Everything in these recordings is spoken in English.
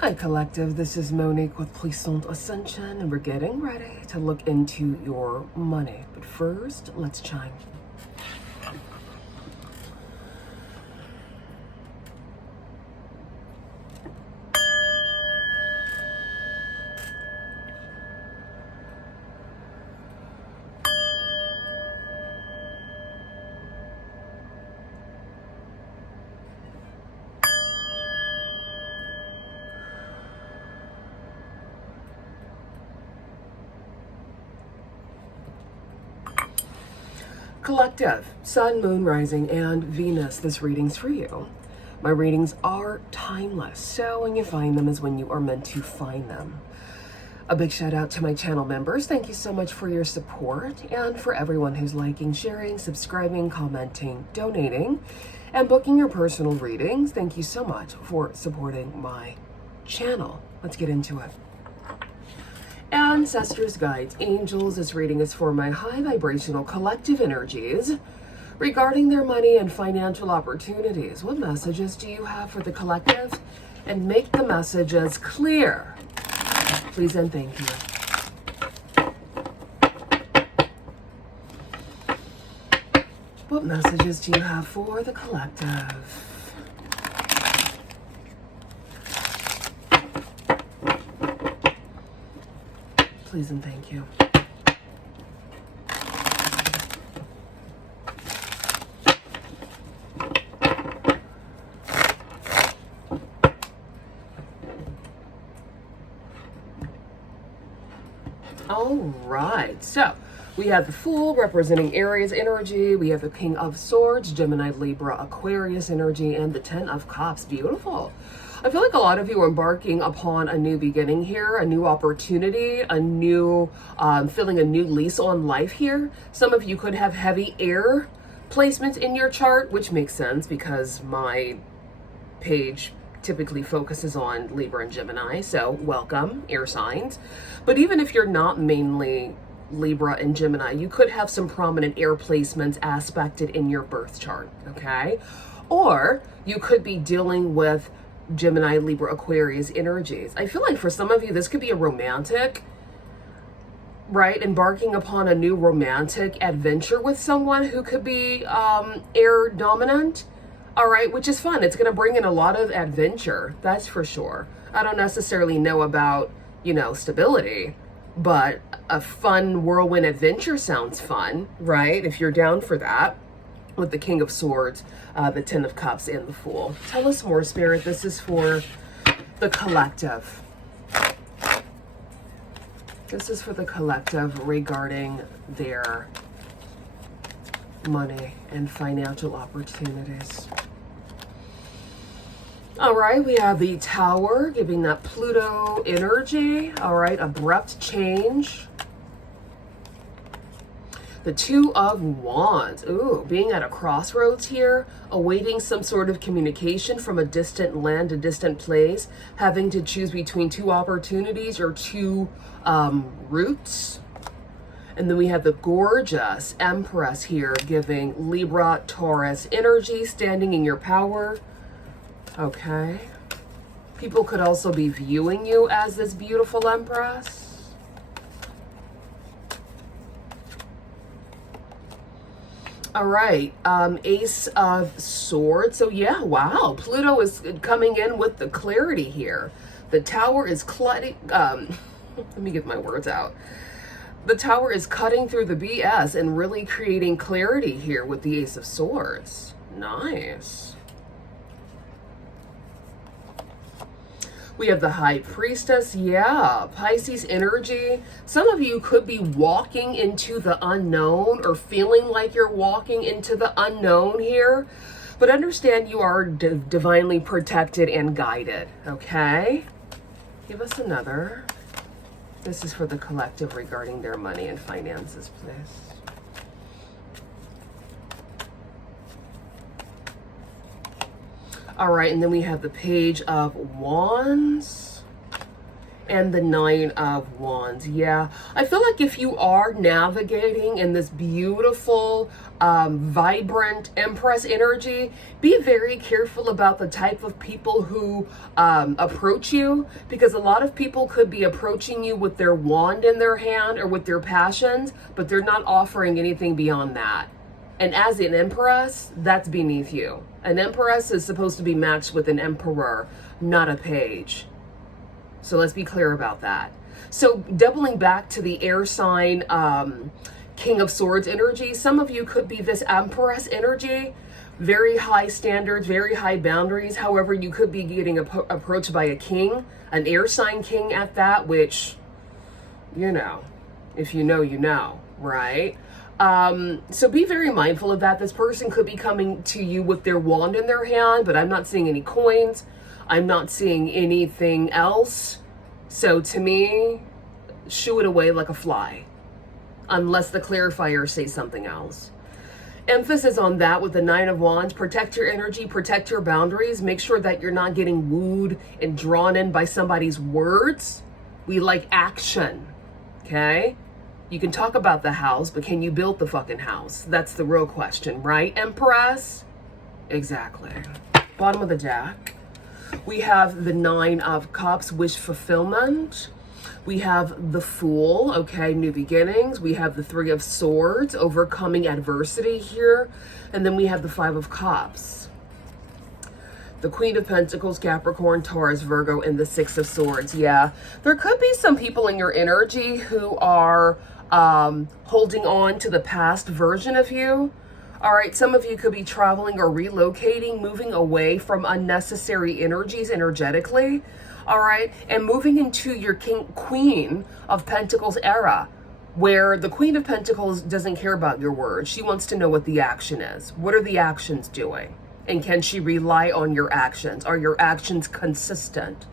Hi collective, this is Monique with Puissant Ascension, and we're getting ready to look into your money. But first, let's chime. Collective, Sun, Moon, Rising, and Venus. This reading's for you. My readings are timeless, so when you find them is when you are meant to find them. A big shout out to my channel members. Thank you so much for your support, and for everyone who's liking, sharing, subscribing, commenting, donating, and booking your personal readings. Thank you so much for supporting my channel. Let's get into it. Ancestors, guides, angels, this reading is for my high vibrational collective energies regarding their money and financial opportunities. What messages do you have for the collective? And make the messages clear, please and thank you. What messages do you have for the collective? Please and thank you. All right, so we have the Fool representing Aries energy. We have the King of Swords, Gemini, Libra, Aquarius energy, and the Ten of Cups. Beautiful. I feel like a lot of you are embarking upon a new beginning here, a new opportunity, a new, feeling a new lease on life here. Some of you could have heavy air placements in your chart, which makes sense because my page typically focuses on Libra and Gemini, so welcome, air signs. But even if you're not mainly Libra and Gemini, you could have some prominent air placements aspected in your birth chart, okay? Or you could be dealing with Gemini, Libra, Aquarius energies. I feel like for some of you, this could be a romantic, right? Embarking upon a new romantic adventure with someone who could be air dominant, all right, which is fun. It's going to bring in a lot of adventure, that's for sure. I don't necessarily know about, you know, stability, but a fun whirlwind adventure sounds fun, right? If you're down for that. With the King of Swords, the Ten of Cups, and the Fool. Tell us more, Spirit. This is for the collective. This is for the collective regarding their money and financial opportunities. All right, we have the Tower, giving that Pluto energy. All right, abrupt change. The Two of Wands, ooh, being at a crossroads here, awaiting some sort of communication from a distant land, a distant place, having to choose between two opportunities or two routes. And then we have the gorgeous Empress here, giving Libra, Taurus energy, standing in your power. Okay. People could also be viewing you as this beautiful Empress. All right, Ace of Swords. So yeah, wow, Pluto is coming in with the clarity here. The Tower is let me get my words out. The Tower is cutting through the BS and really creating clarity here with the Ace of Swords. Nice. We have the High Priestess. Yeah, Pisces energy. Some of you could be walking into the unknown or feeling like you're walking into the unknown here. But understand you are divinely protected and guided, okay? Give us another. This is for the collective regarding their money and finances, please. All right, and then we have the Page of Wands And the Nine of Wands. Yeah, I feel like if you are navigating in this beautiful, vibrant Empress energy, be very careful about the type of people who approach you, because a lot of people could be approaching you with their wand in their hand or with their passions, but they're not offering anything beyond that. And as an Empress, that's beneath you. An Empress is supposed to be matched with an Emperor, not a page. So let's be clear about that. So doubling back to the air sign King of Swords energy, some of you could be this Empress energy, very high standards, very high boundaries. However, you could be getting approached by a king, an air sign king at that, which, you know, if you know, you know, right? So be very mindful of that. This person could be coming to you with their wand in their hand, but I'm not seeing any coins. I'm not seeing anything else. So to me, shoo it away like a fly, unless the clarifier says something else. Emphasis on that with the Nine of Wands. Protect your energy, protect your boundaries. Make sure that you're not getting wooed and drawn in by somebody's words. We like action, okay? You can talk about the house, but can you build the fucking house? That's the real question, right, Empress? Exactly. Bottom of the deck. We have the Nine of Cups, wish fulfillment. We have the Fool, okay, new beginnings. We have the Three of Swords, overcoming adversity here. And then we have the Five of Cups. The Queen of Pentacles, Capricorn, Taurus, Virgo, and the Six of Swords. Yeah, there could be some people in your energy who are holding on to the past version of you. All right, some of you could be traveling or relocating, moving away from unnecessary energies energetically, all right, and moving into your Queen of Pentacles era, where the Queen of Pentacles doesn't care about your words. She wants to know what the action is. What are the actions doing? And can she rely on your actions? Are your actions consistent?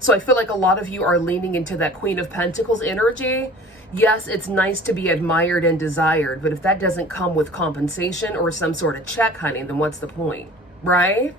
So I feel like a lot of you are leaning into that Queen of Pentacles energy. Yes, it's nice to be admired and desired, but if that doesn't come with compensation or some sort of check, honey, then what's the point, right?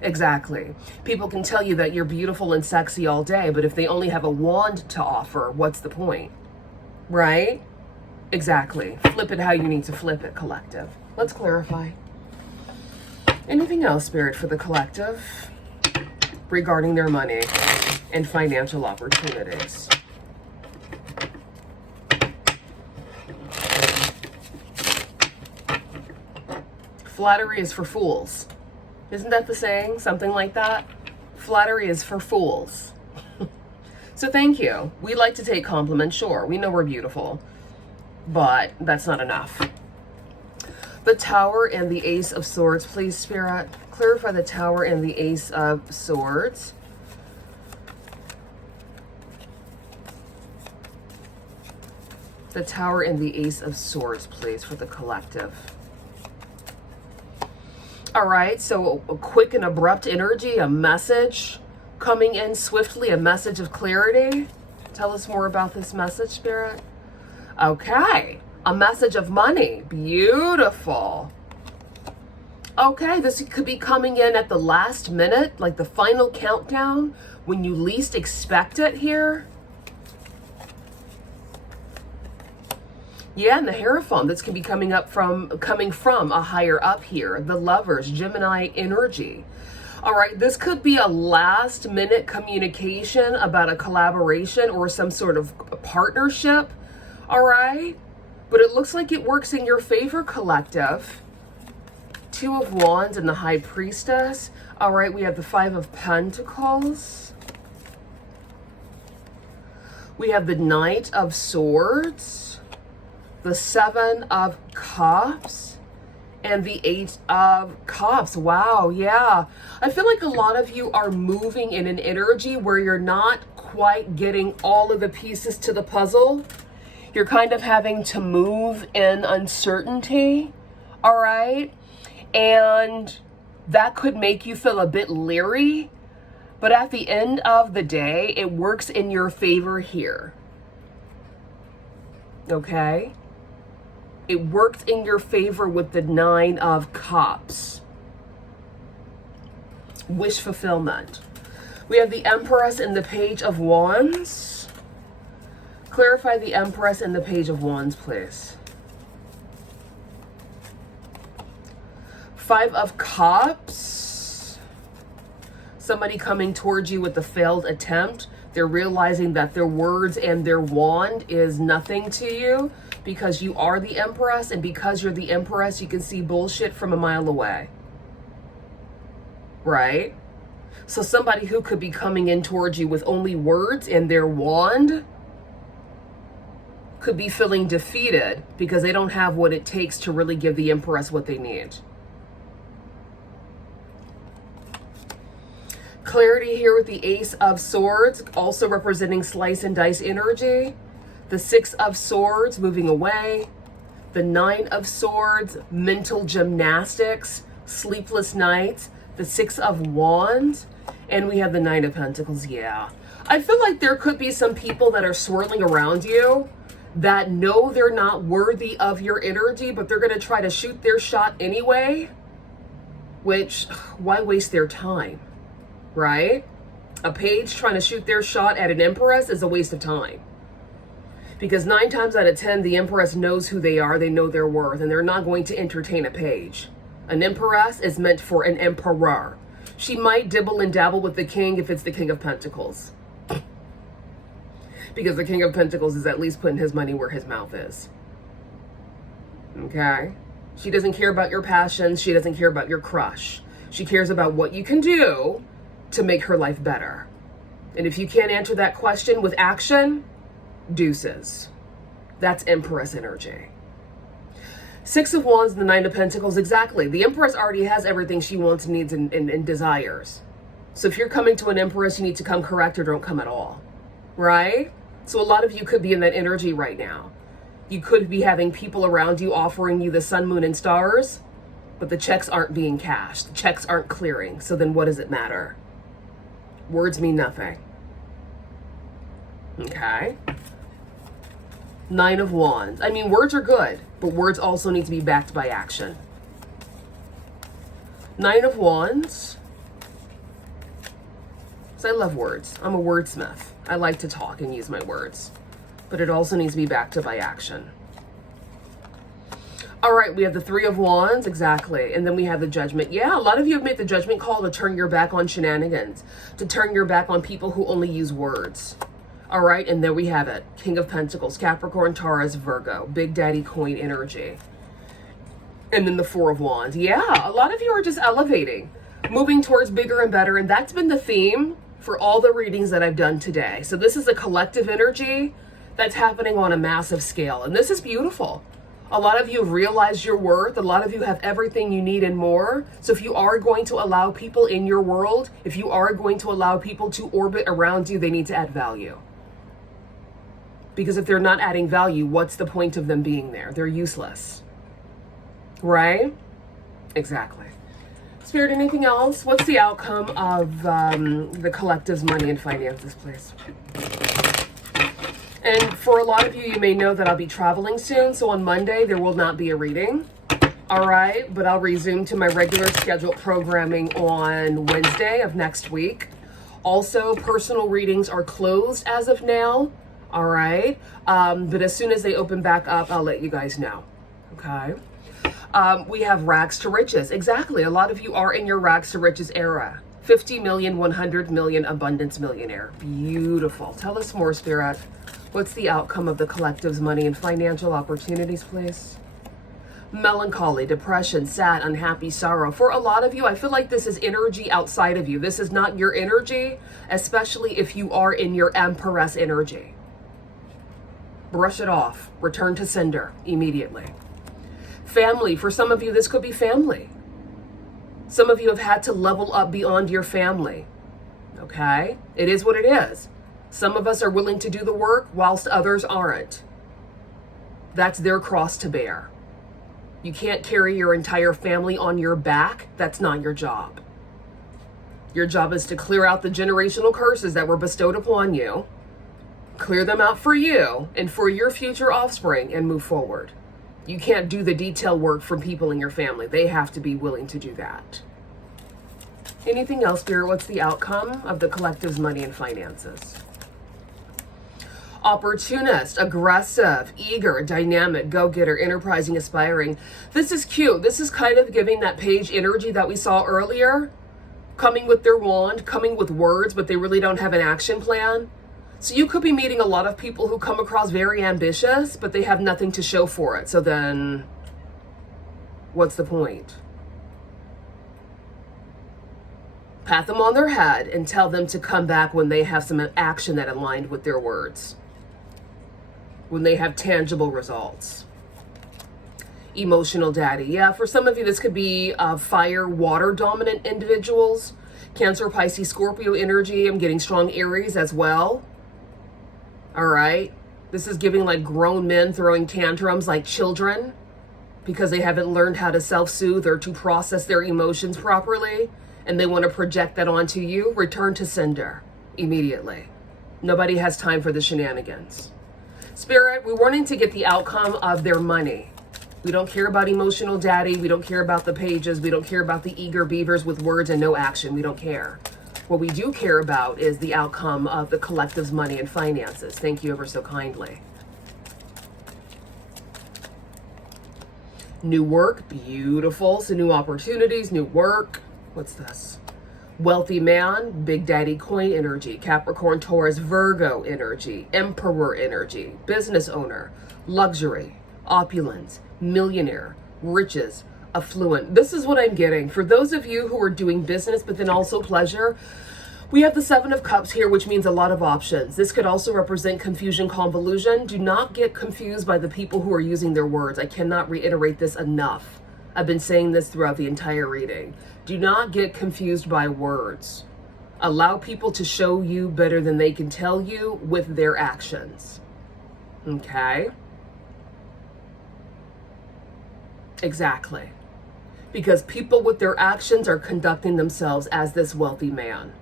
Exactly. People can tell you that you're beautiful and sexy all day, but if they only have a wand to offer, what's the point, right? Exactly. Flip it how you need to flip it, collective. Let's clarify. Anything else, Spirit, for the collective regarding their money and financial opportunities? Flattery is for fools. Isn't that the saying? Something like that? Flattery is for fools. So thank you. We like to take compliments, sure. We know we're beautiful, but that's not enough. The Tower and the Ace of Swords, please, Spirit. Clarify the Tower and the Ace of Swords. The Tower and the Ace of Swords, please, for the collective. All right, so a quick and abrupt energy, a message coming in swiftly, a message of clarity. Tell us more about this message, Spirit. Okay, a message of money. Beautiful. Okay, this could be coming in at the last minute, like the final countdown, when you least expect it here. Yeah, and the Hierophant, this can be coming from a higher up here. The Lovers, Gemini energy. All right, this could be a last minute communication about a collaboration or some sort of partnership. All right, but it looks like it works in your favor, collective. Two of Wands and the High Priestess. All right, we have the Five of Pentacles. We have the Knight of Swords. The Seven of Cups and the Eight of Cups. Wow, yeah. I feel like a lot of you are moving in an energy where you're not quite getting all of the pieces to the puzzle. You're kind of having to move in uncertainty, all right? And that could make you feel a bit leery, but at the end of the day, it works in your favor here, okay? It worked in your favor with the Nine of Cups. Wish fulfillment. We have the Empress and the Page of Wands. Clarify the Empress and the Page of Wands, please. Five of Cups. Somebody coming towards you with a failed attempt. They're realizing that their words and their wand is nothing to you because you are the Empress, and because you're the Empress, you can see bullshit from a mile away. Right? So somebody who could be coming in towards you with only words and their wand could be feeling defeated because they don't have what it takes to really give the Empress what they need. Clarity here with the Ace of Swords, also representing slice and dice energy. The Six of Swords, moving away. The Nine of Swords, mental gymnastics, sleepless nights. The Six of Wands, and we have the Nine of Pentacles. Yeah, I feel like there could be some people that are swirling around you that know they're not worthy of your energy, but they're going to try to shoot their shot anyway, which, why waste their time, right? A page trying to shoot their shot at an Empress is a waste of time. Because 9 times out of 10, the Empress knows who they are, they know their worth, and they're not going to entertain a page. An Empress is meant for an emperor. She might dibble and dabble with the king if it's the King of Pentacles. Because the King of Pentacles is at least putting his money where his mouth is. Okay? She doesn't care about your passions. She doesn't care about your crush. She cares about what you can do to make her life better. And if you can't answer that question with action, deuces. That's Empress energy. Six of Wands and the Nine of Pentacles, exactly. The Empress already has everything she wants, needs, and desires. So if you're coming to an Empress, you need to come correct or don't come at all, right? So a lot of you could be in that energy right now. You could be having people around you offering you the sun, moon, and stars, but the checks aren't being cashed. The checks aren't clearing. So then what does it matter? Words mean nothing. Okay. Nine of Wands. I mean, words are good, but words also need to be backed by action. Nine of Wands. So I love words. I'm a wordsmith. I like to talk and use my words, but it also needs to be backed up by action. All right, we have the Three of Wands, exactly. And then we have the Judgment. Yeah, a lot of you have made the judgment call to turn your back on shenanigans, to turn your back on people who only use words. All right, and there we have it. King of Pentacles, Capricorn, Taurus, Virgo, Big Daddy Coin energy. And then the Four of Wands. Yeah, a lot of you are just elevating, moving towards bigger and better. And that's been the theme for all the readings that I've done today. So this is a collective energy that's happening on a massive scale. And this is beautiful. A lot of you have realized your worth. A lot of you have everything you need and more. So if you are going to allow people in your world, if you are going to allow people to orbit around you, they need to add value. Because if they're not adding value, what's the point of them being there? They're useless. Right? Exactly. Spirit, anything else? What's the outcome of the collective's money and finances, please? And for a lot of you, you may know that I'll be traveling soon. So on Monday, there will not be a reading. All right. But I'll resume to my regular scheduled programming on Wednesday of next week. Also, personal readings are closed as of now. All right. But as soon as they open back up, I'll let you guys know. Okay. We have rags to riches. Exactly. A lot of you are in your rags to riches era. 50 million, 100 million, abundance millionaire. Beautiful. Tell us more, Spirit. What's the outcome of the collective's money and financial opportunities, please? Melancholy, depression, sad, unhappy, sorrow. For a lot of you, I feel like this is energy outside of you. This is not your energy, especially if you are in your Empress energy. Brush it off. Return to sender immediately. Family. For some of you, this could be family. Some of you have had to level up beyond your family. Okay? It is what it is. Some of us are willing to do the work whilst others aren't. That's their cross to bear. You can't carry your entire family on your back. That's not your job. Your job is to clear out the generational curses that were bestowed upon you, clear them out for you and for your future offspring, and move forward. You can't do the detail work from people in your family. They have to be willing to do that. Anything else, Spirit? What's the outcome of the collective's money and finances? Opportunist, aggressive, eager, dynamic, go-getter, enterprising, aspiring. This is cute. This is kind of giving that page energy that we saw earlier. Coming with their wand, coming with words, but they really don't have an action plan. So you could be meeting a lot of people who come across very ambitious, but they have nothing to show for it. So then, what's the point? Pat them on their head and tell them to come back when they have some action that aligned with their words. When they have tangible results. Emotional daddy. Yeah, for some of you, this could be fire, water dominant individuals. Cancer, Pisces, Scorpio energy. I'm getting strong Aries as well. All right. This is giving like grown men throwing tantrums like children because they haven't learned how to self-soothe or to process their emotions properly. And they want to project that onto you. Return to sender immediately. Nobody has time for the shenanigans. Spirit, we're wanting to get the outcome of their money. We don't care about emotional daddy. We don't care about the pages. We don't care about the eager beavers with words and no action. We don't care. What we do care about is the outcome of the collective's money and finances. Thank you ever so kindly. New work, beautiful. So new opportunities, new work. What's this? Wealthy man, big daddy coin energy, Capricorn, Taurus, Virgo energy, emperor energy, business owner, luxury, opulence, millionaire, riches, affluent. This is what I'm getting. For those of you who are doing business, but then also pleasure, we have the Seven of Cups here, which means a lot of options. This could also represent confusion, convolution. Do not get confused by the people who are using their words. I cannot reiterate this enough. I've been saying this throughout the entire reading. Do not get confused by words. Allow people to show you better than they can tell you with their actions. Okay? Exactly. Because people with their actions are conducting themselves as this wealthy man.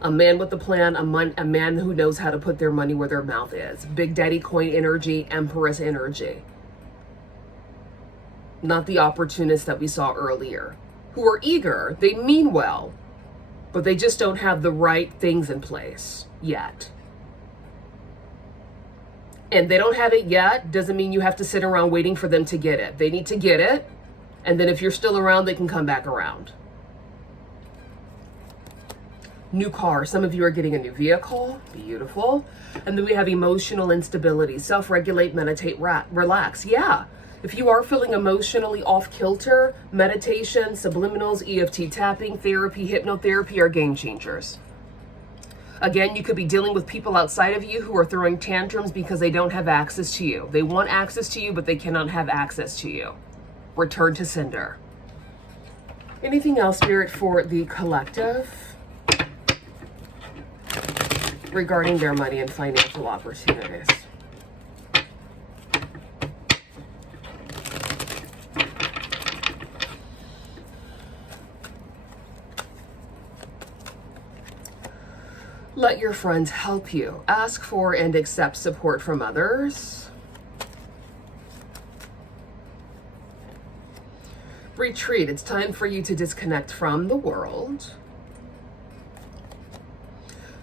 A man with a plan, a man who knows how to put their money where their mouth is. Big daddy coin energy, empress energy. Not the opportunists that we saw earlier, who are eager, they mean well, but they just don't have the right things in place yet. And they don't have it yet, doesn't mean you have to sit around waiting for them to get it. They need to get it, and then if you're still around, they can come back around. New car, some of you are getting a new vehicle, beautiful. And then we have emotional instability, self-regulate, meditate, relax. Yeah. If you are feeling emotionally off kilter, meditation, subliminals, EFT tapping, therapy, hypnotherapy are game changers. Again, you could be dealing with people outside of you who are throwing tantrums because they don't have access to you. They want access to you, but they cannot have access to you. Return to sender. Anything else, Spirit, for the collective regarding their money and financial opportunities? Let your friends help you. Ask for and accept support from others. Retreat. It's time for you to disconnect from the world.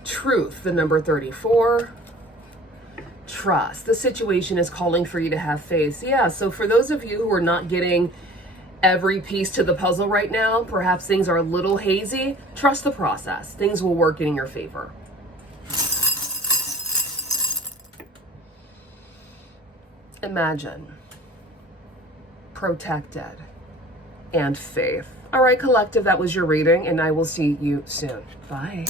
Truth, the number 34. Trust. The situation is calling for you to have faith. Yeah, so for those of you who are not getting every piece to the puzzle right now, perhaps things are a little hazy, trust the process. Things will work in your favor. Imagine, protected, and faith. All right, collective, that was your reading, and I will see you soon. Bye.